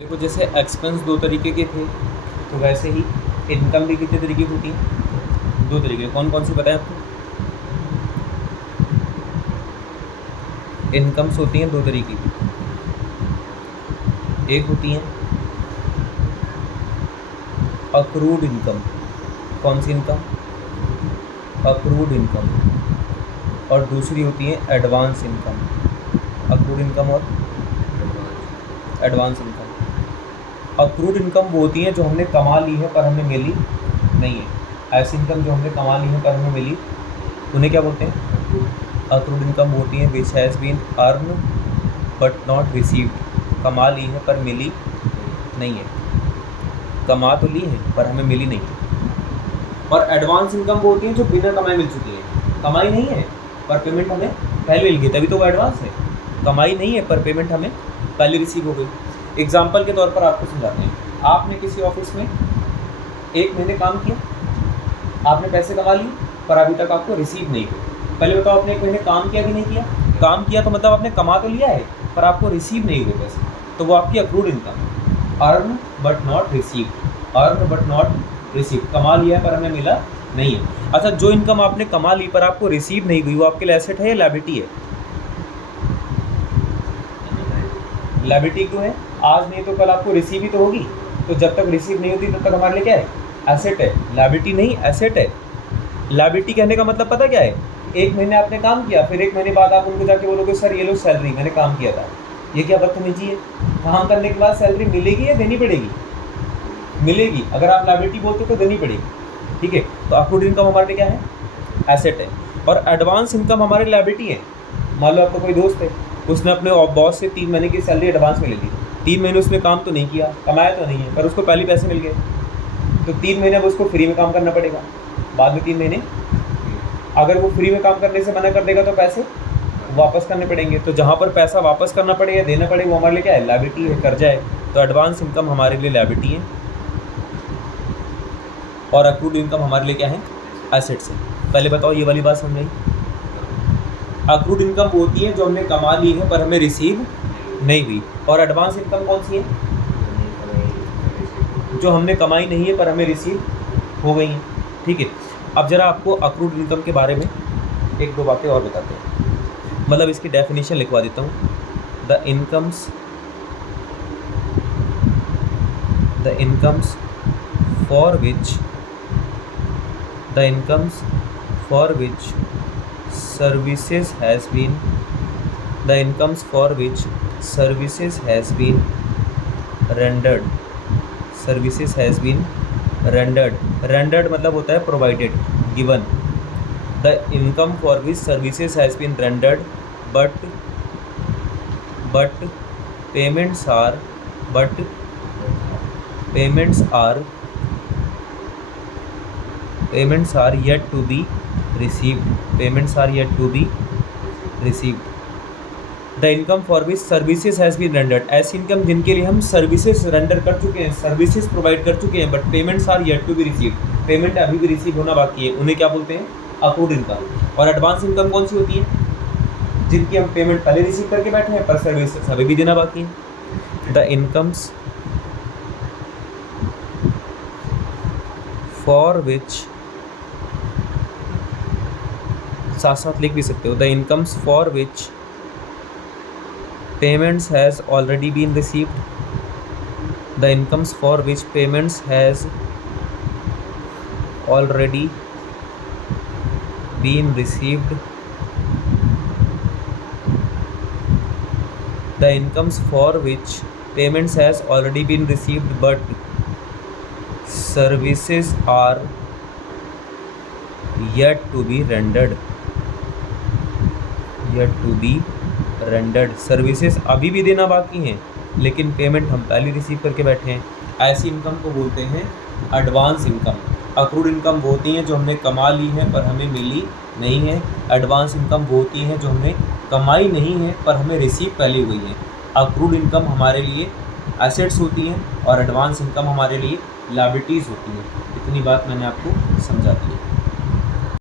देखो जैसे एक्सपेंस दो तरीके के थे तो वैसे ही इनकम भी कितने तरीके की होती है? दो तरीके। कौन कौन सी बताएं आपको? इनकम्स होती हैं दो तरीके की। एक होती है अक्रूड इनकम। कौन सी इनकम? Accrued income. और दूसरी होती है एडवांस इनकम। अक्रूड इनकम और एडवांस इनकम। अक्रूड इनकम वो होती है जो हमने कमा ली है पर हमें मिली नहीं है। ऐसी इनकम जो हमने कमा ली है पर हमें मिली, उन्हें क्या बोलते हैं? अक्रूड इनकम होती है which has been earn but not received. कमा ली है पर मिली नहीं है। कमा तो ली है पर हमें मिली नहीं है। और एडवांस इनकम वो होती है जो बिना कमाई मिल चुकी है। कमाई नहीं है पर पेमेंट हमें पहले मिल गई, तभी तो वो एडवांस है। कमाई नहीं है पर पेमेंट हमें पहले रिसीव हो गई। एग्जाम्पल के तौर पर आपको समझाते हैं। आपने किसी ऑफिस में 1 महीने काम किया, आपने पैसे कमा लिए पर अभी तक आपको रिसीव नहीं हुए। पहले बताओ, आपने 1 महीने काम किया कि नहीं किया? काम किया तो मतलब आपने कमा तो लिया है पर आपको रिसीव नहीं हुए पैसे, तो वो आपकी accrued income. Earn but not receive. Earn but not receive, कमा लिया है पर हमें मिला नहीं है। अच्छा, जो इनकम आपने कमा ली पर आपको रिसीव नहीं हुई, वो आपके लिए एसेट है या लायबिलिटी है? लायबिलिटी क्यों है? आज नहीं तो कल आपको रिसीव ही तो होगी। तो जब तक रिसीव नहीं होती तब तक हमारे लिए क्या है? एसेट है। लायबिलिटी नहीं, एसेट है। लायबिलिटी कहने का मतलब पता क्या है? 1 महीने आपने काम किया, फिर 1 महीने बाद आप उनको जाके बोलोगे सर ये लो सैलरी, मैंने काम किया था। ये क्या बदतमीजी है? काम करने के बाद सैलरी मिलेगी या देनी पड़ेगी? मिलेगी। अगर आप लायबिलिटी बोलते हो तो देनी पड़ेगी। ठीक है, तो अक्रूड इनकम हमारे लिए क्या है? एसेट है। और एडवांस इनकम हमारी लायबिलिटी है। मान लो आपका कोई दोस्त है, उसने अपने बॉस से 3 महीने की सैलरी एडवांस में ले ली। 3 महीने उसने काम तो नहीं किया, कमाया तो नहीं है, पर उसको पहले पैसे मिल गए। तो 3 महीने अब उसको फ्री में काम करना पड़ेगा। बाद में 3 महीने अगर वो फ्री में काम करने से मना कर देगा तो पैसे वापस करने पड़ेंगे। तो जहाँ पर पैसा वापस करना पड़े या देना पड़े वो हमारे लिए क्या है? लायबिलिटी है, कर्जा है। तो एडवांस इनकम हमारे लिए लायबिलिटी है और अक्रूड इनकम हमारे लिए क्या है? एसेट्स है। पहले बताओ, ये वाली बात समझ आई? अक्रूड इनकम वो होती है जो हमने कमा ली है पर हमें रिसीव नहीं हुई। और एडवांस इनकम कौन सी है? जो हमने कमाई नहीं है पर हमें रिसीव हो गई है। ठीक है, अब जरा आपको अक्रूड इनकम के बारे में 1-2 बातें और बताते हैं। मतलब इसकी डेफिनेशन लिखवा देता हूँ। The incomes for which services has been rendered मतलब होता है प्रोवाइडेड, गिवन। The income for which services has been rendered but payments are yet to be received। The income for which services has been rendered, ऐसी इनकम जिनके लिए हम services render कर चुके हैं, सर्विसेज प्रोवाइड कर चुके हैं, but payments are yet to be received, payment अभी भी रिसीव होना बाकी है, उन्हें क्या बोलते हैं? Accrued income. और एडवांस इनकम कौन सी होती है? जिनकी हम पेमेंट पहले रिसीव करके बैठे हैं पर सर्विसेज अभी भी देना बाकी है। द इनकम्स फॉर विच, साथ साथ लिख भी सकते हो, the incomes for which payments has already been received, the incomes for which payments has already been received, the incomes for which payments has already been received but services are yet to be rendered, services अभी भी देना बाकी हैं लेकिन payment हम पहले receive करके बैठे हैं। ऐसी इनकम को बोलते हैं एडवांस इनकम। अक्रूड इनकम वो होती हैं जो हमने कमा ली है पर हमें मिली नहीं है। एडवांस इनकम वो होती हैं जो हमने कमाई नहीं है पर हमें रिसीव पहले हुई है। अक्रूड इनकम हमारे लिए एसेट्स होती हैं और एडवांस इनकम हमारे लिए लायबिलिटीज़ होती हैं। इतनी बात मैंने आपको समझा दी है।